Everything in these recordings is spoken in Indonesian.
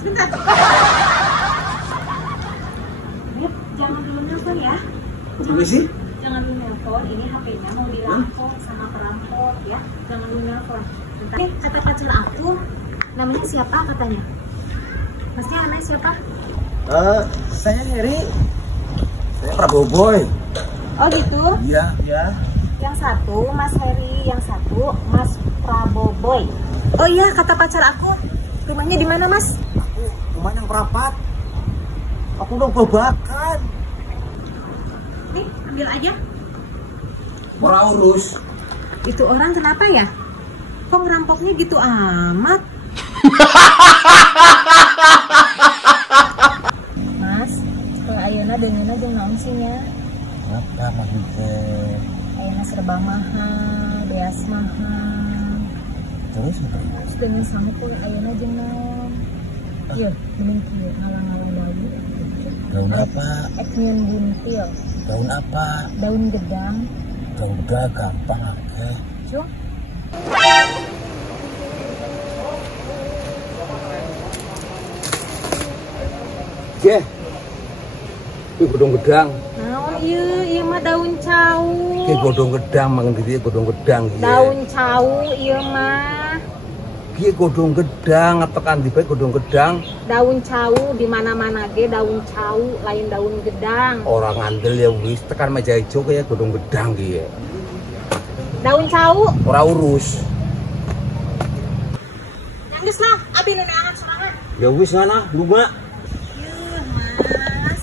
Sebentar. Jangan dulu nelfon ya. Apa sih? Jangan dulu nelfon. Ini HP-nya mau dirampok sama perampok ya. Jangan dulu nelfon. Bentar. Kata pacar aku, namanya siapa katanya? Masnya namanya siapa? Saya Heri. Saya Prabowo Boy. Oh gitu? Iya, iya. Yang satu Mas Heri, yang satu Mas Prabowo. Oh iya, kata pacar aku, rumahnya di mana Mas? Rumah yang perapat. Aku udah babakan. Nih, ambil aja. Mau urus. Itu orang kenapa ya? Kok ngerampoknya gitu amat? Mas, kalau ayeuna deungeuna jeung naon sih nya? Apa maksudnya? Ayeuna serba mahal, beas mahal. Terus apa? Terus dengan sangkul ayeuna jeung naon? Ieu, mending kieu ngalang-ngalang daun. Daun apa? Eknyeun buntil. Daun apa? Daun gedang. Daun udah gampang aja. Cung. Oke. Ini godong gedang. Naon ieu mah daun cau. Ini godong gedang, mang gitu godong gedang. Daun cau ieu mah. Ini godong gedang, apa kan dibaik godong gedang? Daun cau di mana-mana ge daun cau, lain daun gedang. Orang ngandel ya wis tekan meja hijau kayak godong gedang gitu. Daun cau. Ora urus. Yang geus lah, abi nu neangan sorangan. Ya wis ngana, bunga. Ieu Mas.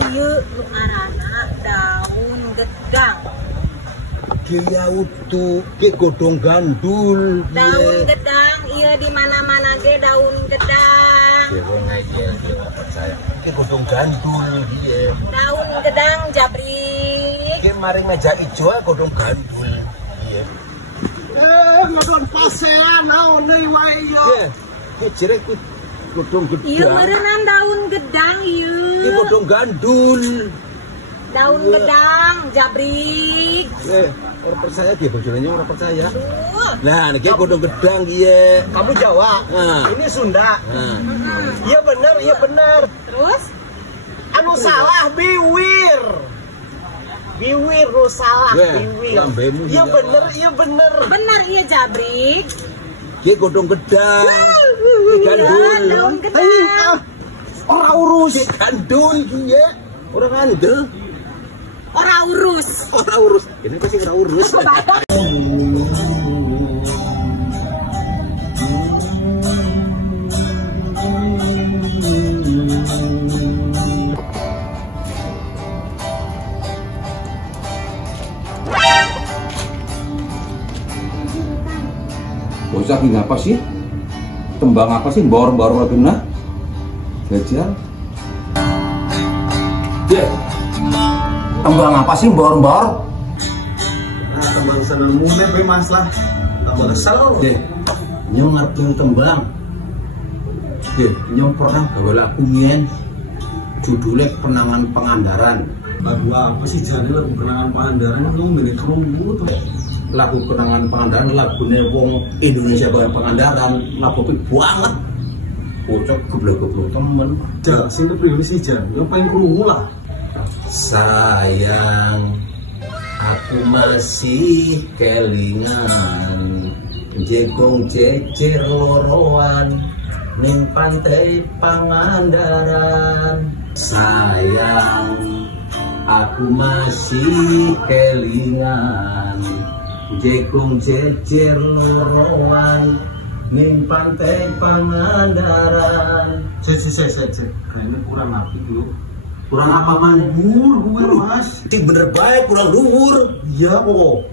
Ieu nu ngaranna daun gedang. Dia utuh, dia godong gandul. Daun gedang, iya di mana-mana ge daun gedang. Dia wong aja, dia percaya. Dia godong gandul dia. Daun gedang jabri. Dia mari meja hijau godong gandul dia. Ngadon pasean naon deui wae ieu. Dia jerek godong gedang. Iya meureunnan daun gedang ieu. Dia godong gandul. Daun gedang jabrik. Orang percaya dia bojolanya orang percaya. Aduh. Nah, ini godong gedang dia. Kamu Jawa, ini Sunda. Iya bener, iya bener. Terus? Anu salah biwir. Biwir nu salah, biwir. Iya bener, iya bener. Benar iya jabrik. Dia godong gedang. Iya, daun gedang. Ora urus. Dia gandul dia. Orang ngandel. Ora urus. Orang urus. Ini pasti orang urus. Bocah ini apa sih? Tembang apa sih? Bor-bor lagi nah? Gajah. Dek. Tembang apa sih? Bor-bor? Nah, tembang sana mume be Mas lah. Tembang selalu. Dek. Nyong ngerti tembang. Dek, nyong pernah gawe lagu ngien. Judulnya Kenangan Pangandaran. Lagu apa sih jane lagu kenangan Pangandaran lu milik krungu tuh. Lagu Kenangan Pangandaran lagunya wong Indonesia banget Pangandaran, lagu apik banget. Kocok geblok-geblok temen. Ja, sing kepriwe sih jan? Lu pengen krungu lah. Sayang, aku masih kelingan jegong jejer loroan ning pantai Pangandaran. Sayang, aku masih kelingan jegong jejer loroan ning pantai Pangandaran. Cek. Kayaknya kurang apik lu. Kurang apa man? Luhur Mas. Ini bener baik, kurang luhur. Iya kok.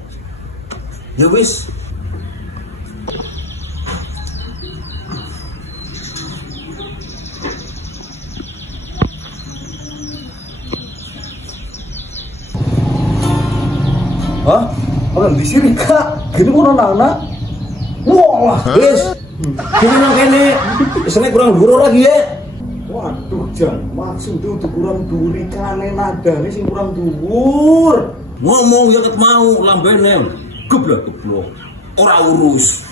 Ya wis. Hah? Orang di sini Kak. Gini kurang anak. Wah, Wis. Gini nang kene. Isine kurang luhur lagi ya. waduh jan, maksudnya udah kurang duri kane nadane sing kurang dhuwur. Ngomong ya ket mau lambene. Geblok-geblok. Ora urus.